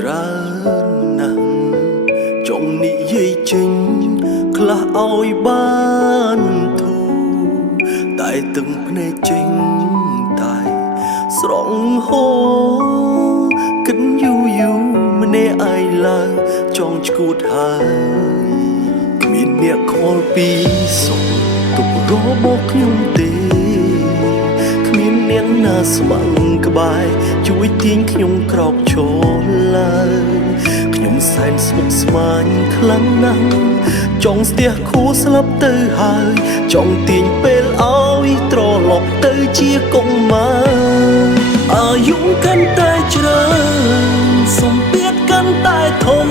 ច្រើនណាស់ចង់និយាយចេញខ្លះឲ្យបានធូរតែទឹកភ្នែកចេញតែស្រង់ហូរគិតយូរម្នាក់ឯងឡើងចង់ឈួតហើយគ្មានអ្នកខលពីសុខទុក្ខរបស់ខ្ញុំទេគ្មានអ្នកណាស្ម័គ្រក្បែរជួយទាញខ្ញុំក្រោកឈរឡើងខ្ញុំសែនស្មុគស្មាញខ្លាំងណាស់ចង់ស្ទះខួរស្លាប់ទៅហើយចង់ទាញពេលឲ្យត្រឡប់ទៅជាកុមារអាយុកាន់តែច្រើនសម្ពាធកាន់តែធំ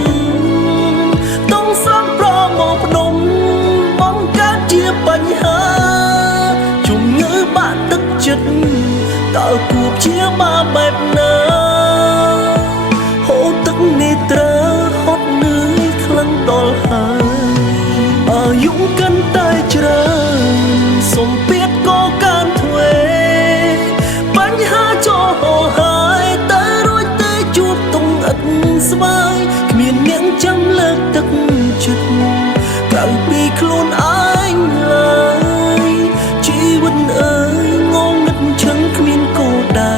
ต้องសំប្រមកភ្នំបង្កើតជាបញ្ហាជំងឺបាក់ទឹកចិត្តតើគួរព្យាបាលបែបណាហូរទឹកនេត្រាហត់នឿយខ្លាំងដល់ហើយអាយុកាន់តែច្រើនសម្ពាធក៏កើនទ្វេបញ្ហាចូលហោហើយតែរួចតែជួបទុំឥតស្បើយគ្មានអ្នកចាំលើកទឹកចិត្តក្រៅពីខ្លួនឯងឡើយជីវិតអើយងងឹតឈឹងគ្មានគោលដៅ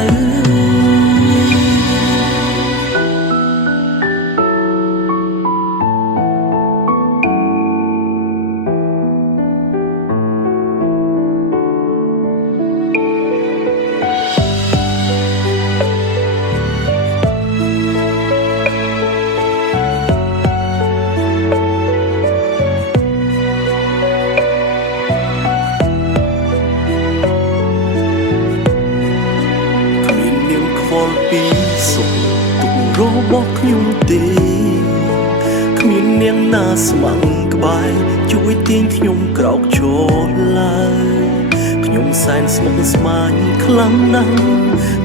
ពីសុខទុក្ខរបស់ខ្ញុំទេគ្មាននាងណាស្ម័គ្រក្បែរជួយទាញខ្ញុំក្រោកឈរឡើងខ្ញុំសែនស្មុគស្មាញខ្លាំងណាស់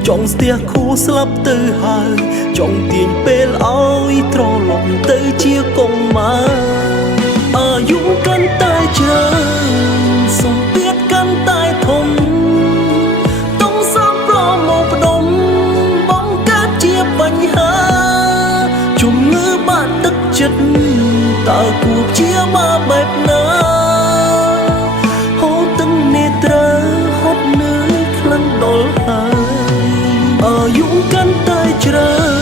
ចង់ស្ទះខួរស្លាប់ទៅហើយចង់ទាញពេលឲ្យត្រឡប់ទៅជាកុមារអាយុកាន់តែច្រើនសម្ពាធកាន់តែធំបញ្ហាជំងឺបាក់ទឹកចិត្តតើគួរព្យាបាលបែបណាហូរទឹកនេត្រាហត់នឿយខ្លាំងដល់ហើយអាយុកាន់តែច្រើន